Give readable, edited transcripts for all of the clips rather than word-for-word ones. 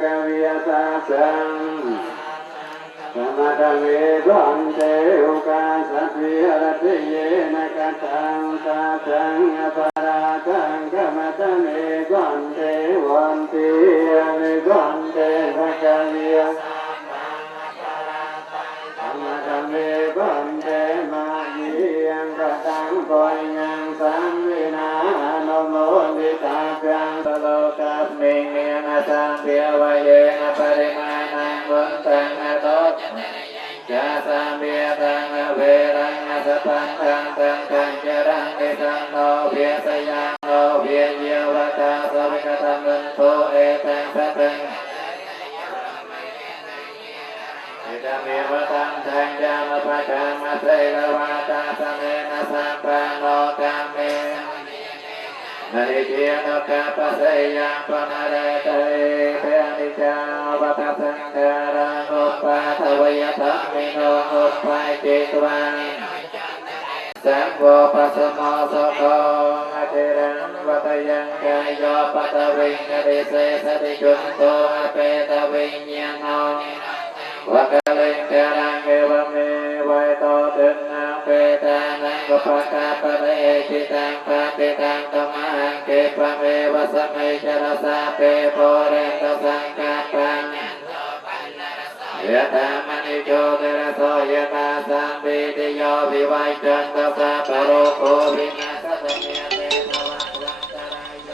กวิยตาสังธรรมะเมวันเตอุกาสัพพิรติเยนะกัตตังตาสังอปาราคังธรรมะเมวันเตวันติเมวันเตภะกวิยธรรมะเมวันเตมายิยังกตังปอยยังสัมวินาโนโมติตาจังตโลกัสมิงเนนะสังเพียวเยนะปริมาณังวุนตังอะโตยะสัมเพียตังอะเวรังอะสัพพังตังตังตังจรังนิสังโนเพียสยังโนเพียเยวตาสวิกตังมุนโตเอตังสัพพังจะมีวตังทังจามะปะจามะเสกวาตาสเมนะสัมปันโนกาเมนาริเกียนกะปะเสยังปะนาเรเตเปนิจาวัฏสังขารังอุปาทวยทัมมิโนอุปาจิตวังสังโฆปัสสโมสโฆอะเทรังวัตยังกายโยปัตวิงอริเสสติจุนโตอเปตวิญญาณังวะกะลิงเทรังเอวเมวัยโตตึงนังเปตานังกุปกาปะเรจิตังปะติตังตมังเกปะเมวะสะเมจรสาเปโพเรตสังกัปปังยะธามณิโชติระโสยะตาสัมปิติโยวิวัยจันตสะปะโรโควินาศเตเมเตภวัตสังตรายโย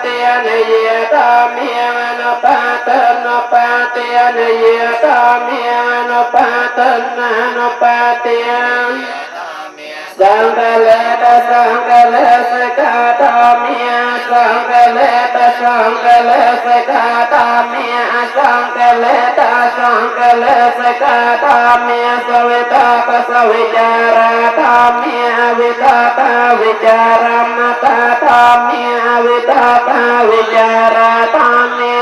เตียนเยตามีอนุปาตนุปาเตียนเยตามีอนุปาตนุปาเตียนสังฆเลตสังฆเลสกาตามีสังฆเลตสังฆเลสกาตามีสังฆเลตสังฆเลสกาตามีสวิตาปสวิจาราตามีวิตาตาวิจารมตาตามีวิตาตาวิจาราตามี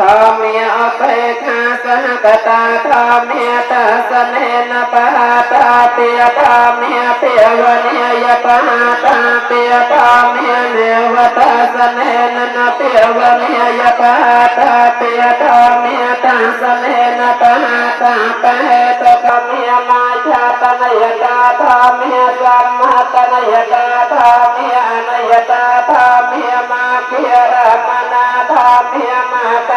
ธรรมีอเปคาสหกตาธรรมีตัสเนนะปะหาตาเปียธรรมีเปียวเนียปะหาตาเปียธรรมีเนวตัสเนนะเปียวเนียปะหาตาเปียธรรมีตัสเนนะปะหาตาปะเหตุกรรมีมาชาตนยตาธรรมีสัมมาตนยตาธรรมีอนยตาธรรมีมาเกียรมนาธรรมีมาเต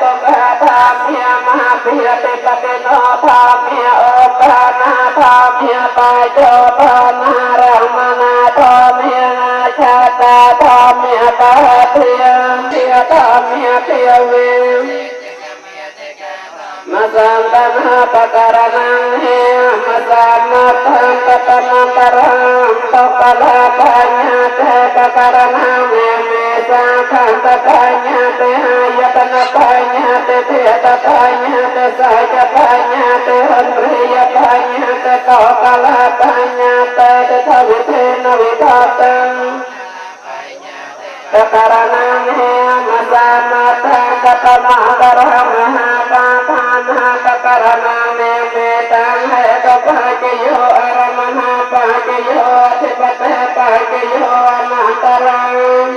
ตุกะธรรมีมาปิยติปติโนธรรมีโอปานาธรรมีปะโจปนารมนาธรรมีนาชาตาธรรมีปะเทียเทียธรรมีเทียเวมาสัมปันหาปะการนังเฮมาสัมมาทังปะตนันตรังตปะลาปัญญาเตปะการนังเมเมสังขันตปัญญาเตหายตนะปัญญาเตเทตปัญญาเตสัจปัญญาเตหันเรียปัญญาเตโตกะลาปัญญาเตทวิเทนวิทัตังปะการนังเฮมาสัมมาทังปะตนันตรังมหาปาทานหาปะการนังเมเมตังเหตุปัจจโยอรมหาปัจจโยทิปเตปัจจโยอนันตรัง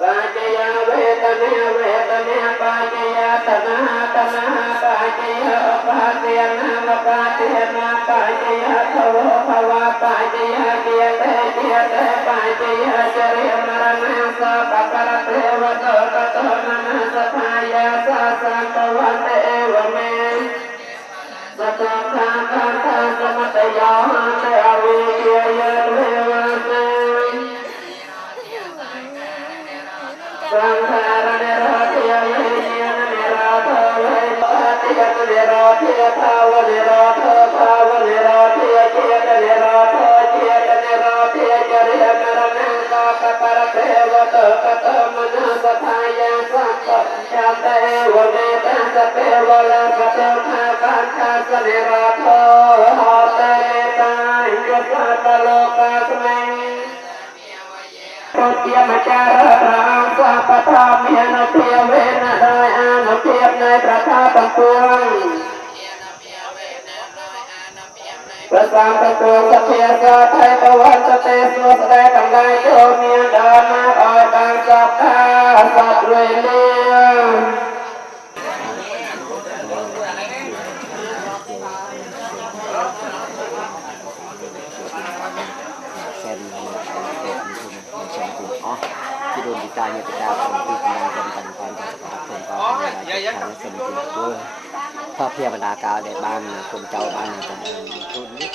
ปัจจยเวทเนเวทเนปัจจยตนะตนะปัจจยอุปาเทนะปัจจยนะปัจจยภวภวะปัจจยเกียรติเกียรติปัจจยจริยมรณะสัพพะเทวะโตตโตนะสัพพายาสัสังตวันเตเอวเมสัตถะคันธะสมัตยาหันเตอวิเยยะเทวะเสสังขารเนรเทียเวเนียนเนรเทเวปะติยะเนรเทียทาวเนรเทภาวเนรเทียเกียรเนรเทเกียรเนรเทียจริยมรณะสัพพะเทวะโตกตมนะสัพพายาสัพพะชาเตวเนตัสเปวะลาภะเตภะคันธะสเนรเทหะเตตาอิยสัตตโลกัสเมปุจยมจารรังสัพพะธรรมีอนุเพียเวนะได้อนุเพียบในประทับทั้งปวงประสานประตูสัพเพสัทไทยประวันสเตสุสได้ทั้งหลายโยมีดานาออยบางสัพพะสัตว์เวเนียที่โดนditanya kita untuk menangkan panjang ataupun kalau ada semikian itu พระเพียบรรดากาได้บ้านคนเจ้าบ้านกันคนนี้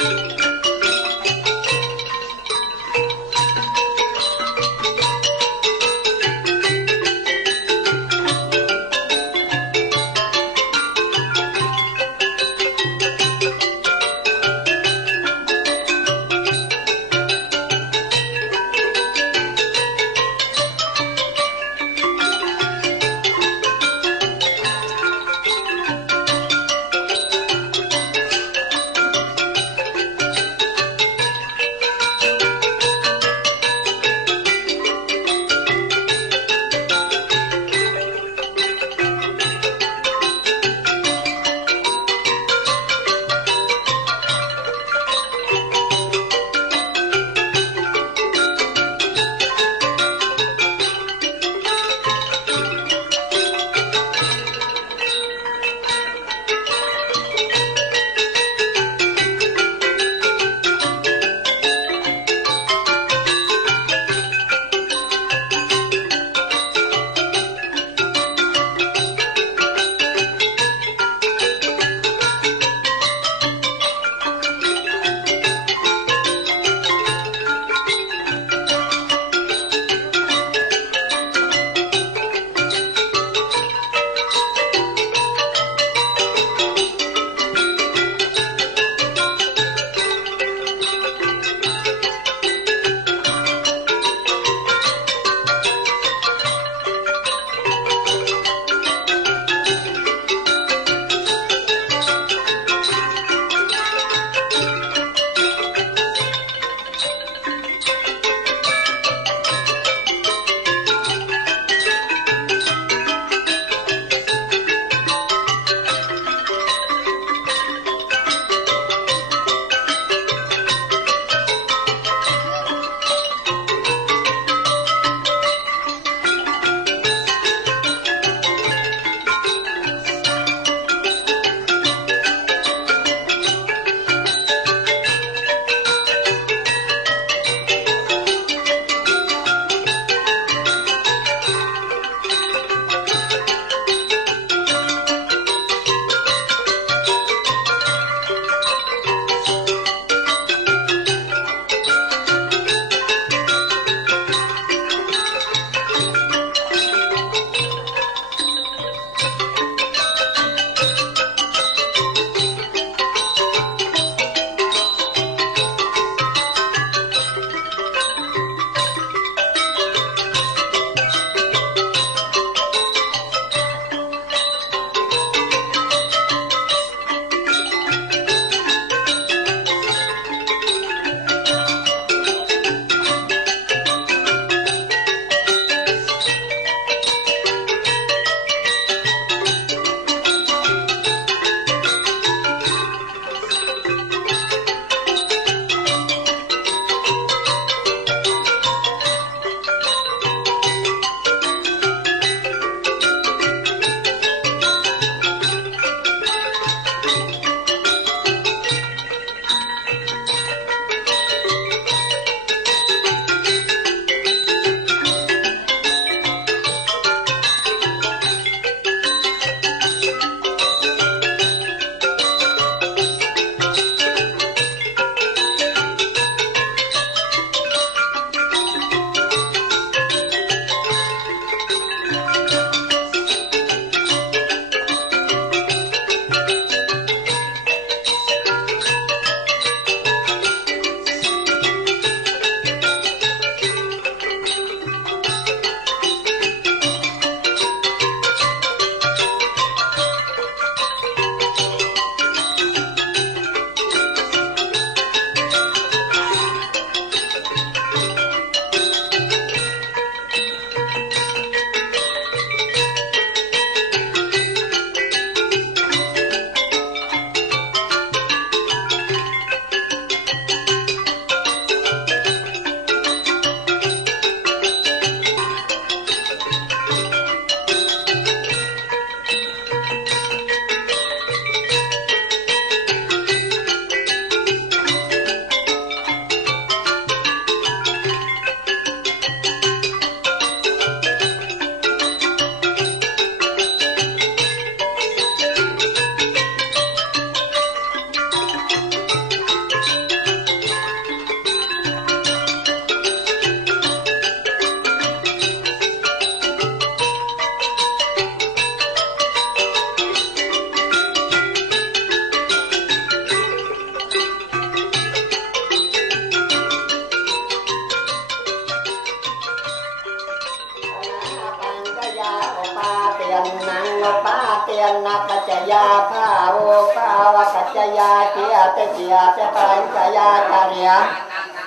ยนนักกัจจยาภาโวภาวกัจจยาเจียเตเจียเตปริจยาจาริย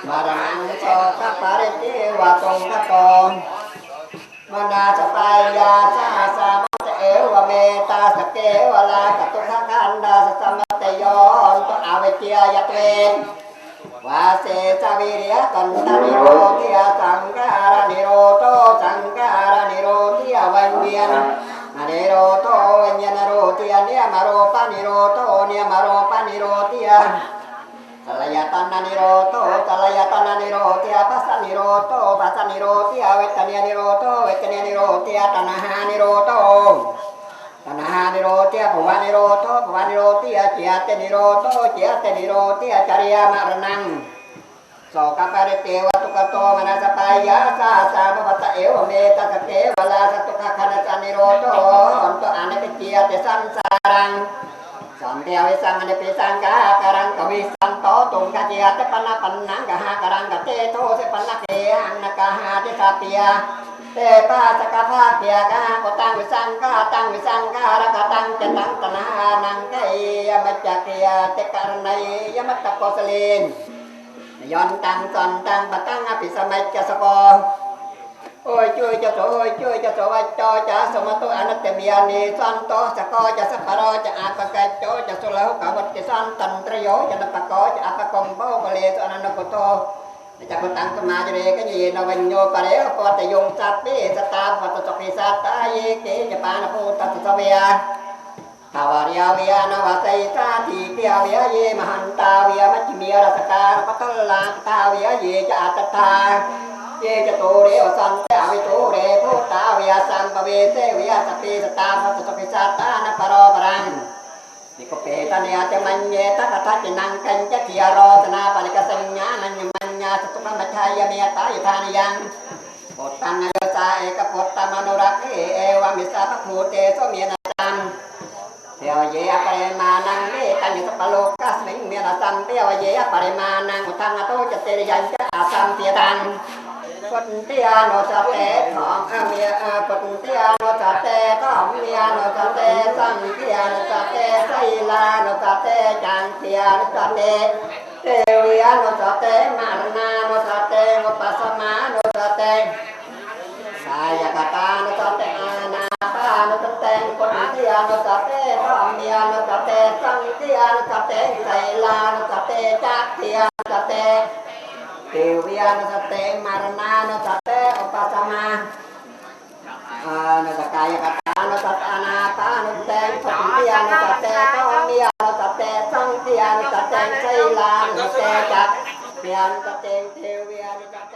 มารณังโสขปาริติวะตงขโตมนาสปายยาสาสามัตเอวเมตาสเกวลากตุขคันดาสสมัตโยนตอเวเจียยตเววาเสสวิริยกันตานิโรธิยสังการนิโรโตสังการนิโรธิยวังเวียนนิโรโตวิญญาณโรธิยเนี่ยมโรปานิโรโตเนี่ยมโรปานิโรธิยสัลยตันนิโรโตสัลยตันนิโรธิยปัสสนิโรโตปัสสนิโรธิยเวทเนียนิโรโตเวทเนียนิโรธิยตัณหานิโรโตตัณหานิโรธิยภวานิโรโตภวานิโรธิยเจียเตนิโรโตเจียเตนิโรธิยจริยามรณังโสกปาริเตวตุกโตมนัสปายาสาสาภวตเอวเมตสเกวลาสตุขคันสนิโรโตอันโตอเนกเจียเตสันสารังสัมเทวิสังอเนปิสังกะการังกวิสันโตตุงกะเจียเตปนะปันนังกะหาการังกะเตโทเสปันนะเกหังนกะหาเตสาเปียเตปาสกะภาเปียกะกตังวิสังกะตังวิสังการะกะตังเจตังตนะนังเกยมัจจเกยเตกะรณัยยมัตตะโกสลินย้อนตังสอนตังปะตังอภิสมัยจะสกอโอ้ยช่วยจะโอยช่วยจะโสวัจจจะสมตุอนัตเตมียนิสันโตสกอจะสัพพะโรจะอาปะกัจโจจะสุเลหุกะวัตติสันตันตรโยจะนปะโกจะอาปะกมโภกเลสอนันโกโตจะกตังสมาจเรกะยีนวัญโยปะเรปะตยงสัพเพสตาปัตตปิสัตตาเยเกจะปานภูตัสสะเวียทาวาริยาวิยานวาไสตาทีเกียวิยเยมหันตาวิยมัจฉิมีรสการปัตตลาตาวิยเยจะอัตตาเยจะโตเรวสันเตอวิโตเรพุตาวิยสังปเวเสวิยสติสตาปัตตปิสัตตานปโรปรังนิโกเปตเนยเตมัญเยตะทัจนังกัญจเทียโรตนาปนิกสัญญานัญมัญญาสตุมัจฉายเมตายทานิยังปุตตังโยสาเอกปุตตมนุรักเอวมิสาภภูเตโสเมียนจังเทวเยอปริมาณังเมตัญญสัพพโลกัสมิงเมียนสัมเทวเยอปริมาณังอุทังอโตจเตริยัญจะอาสัมเตียตังปุตติยาโนสเตของเมียปุตติยาโนสเตของเมียโนสเตสังเทียโนสเตไสลาโนสเตจังเทียโนสเตเทวิยาโนสเตมารณาโนสเตอุปสมาโนสเตกายกตาโนสเตอานาปาโนสเตปุตติยาโนสเตของเมียโนสเตสังเทียโนสเตไสลาโนสเตจักเทียโนสเตเทวิยานุสเตมารณานุสเตอุปสมานุสกายกตานุสตานาปานุสเตสังติยานุสเตโตมิยานุสเตสังติยานุสเตไสลานุสเตจักเมียนุสเตเทวิยานุสเต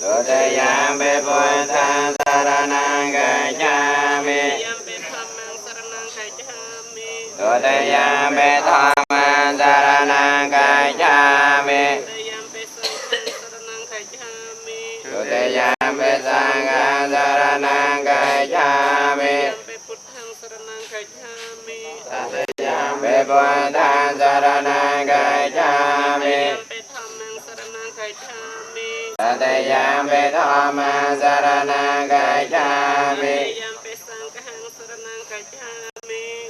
ตุติยามปิพุทธังสรณังกัจฉามิตุติยามปิธัมมังสรณังกัจฉามิตุติยามปิสังฆังสรณังกัจฉามิตุติยามปิพุทธังสรณังกัจฉามิตติยามปิธัมมังสรณังกัจฉามิ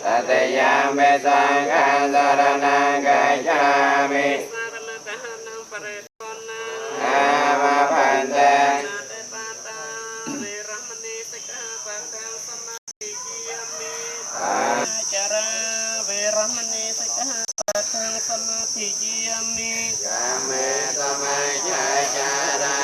ตติยามปิสังฆังสรณังกัจฉามิอามาพันเตจาราเวรมณีสิกขาปะทังสมาธิยามิกาเมสมัยจารา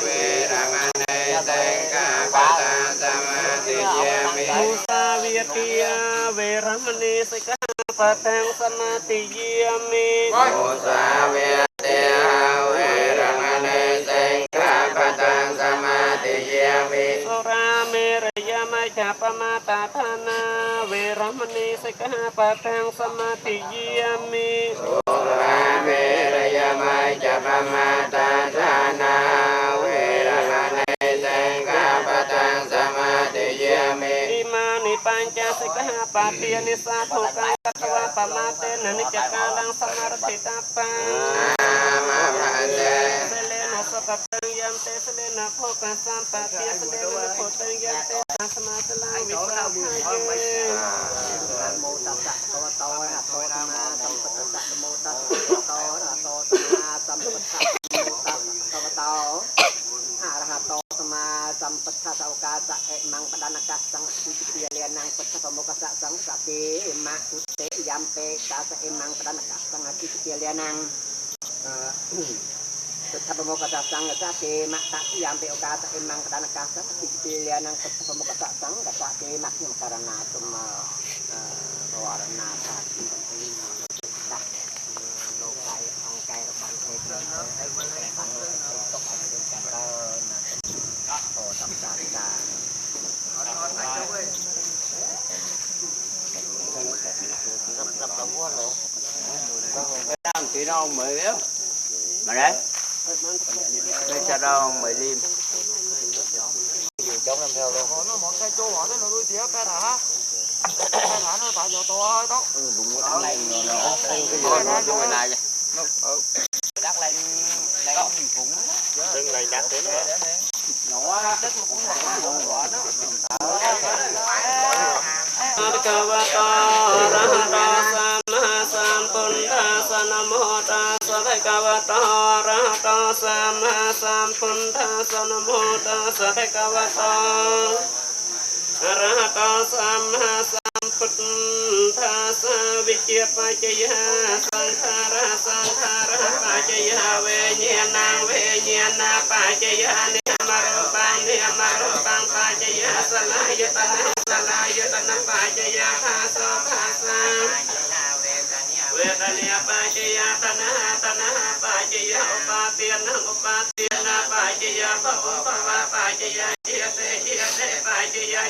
เวรมณีสิกขาปะทังสมาธิยามิมุสาวิติยาเวรมณีสิกขาปะทังสมาธิยามิมุสาวิติยาเวรมณีสิกขาปะทังสมาธิยามิสุราเมรยามัจจปมาตาธานาเวรมณีสิกขาปะทังสมาธิยามิสุราเมรยามัจจปมาตาธานาเวรมณีสิกขาปะทังสมาธิยามิอิมานิปัญจสิกขาปะตินิสาทุกังกัตวะปะมาเตนะนิจจกาลังสมารติตาปังอามาพันเตเสเลนะสกัตังยัมเตเสเลนะโภคสัมปะเตเสเลนะโภตังยัมเตสัสมาสลังวิสาขายโมตัสสะภะคะวะโตอะระหะโตสัมมาสัมพุทธัสสะโมตัสสะภะคะวะโตอะระหะโตสัมมาสัมพุทธัสสะโมตัสสะภะคะวะโตอะระหะโตสัมมาสัมพุทธัสสะโอกาสะเอมังปะดานะกัสสังสิจิเปียเลียนังพุทธะโมกัสสะสังสะเปมะอุเตยัมเปกัสสะเอมังปะดานะกัสสังสิจิเปียเลียนังพุทธะโมกัสสะสังสะเปมะตะยัมเปโอกาสะเอมังปะดานะกัสสังสิจิเปียเลียนังพุทธะโมกัสสะสังกัสสะเปมะนิมการณาตุมวารณาธาตุดักโลกไกองไกระบังเทพตกไปเป็นกันเดินโตสัมสาริการับตัววัวเลยไปตั้งที่น้องmười biết mà đấy đây cho đông mười lim chống làm theo luôn nó một cái chỗ họ thế là tôi chỉ cái thả nó tại vô to hơi tốt đúng cái này nó cái gì nó này đắt lên cũng đừng này đặt thế nó đất cũng nhỏ đó Bhagavato Arahato Samma Sambuddhassa Namo Tassa Bhagavato Arahato Samma Sambuddhassa Vichyapaccaya Sankhara Sankhara Paccaya Veññana Paccaya Niyamarupang Paccaya Salayatana Paccaya Phasa Phasa Vedana Paccaya Tanaha Paccaya Upatiyana Paccaya Bhava Paccaya Jyate Paccaya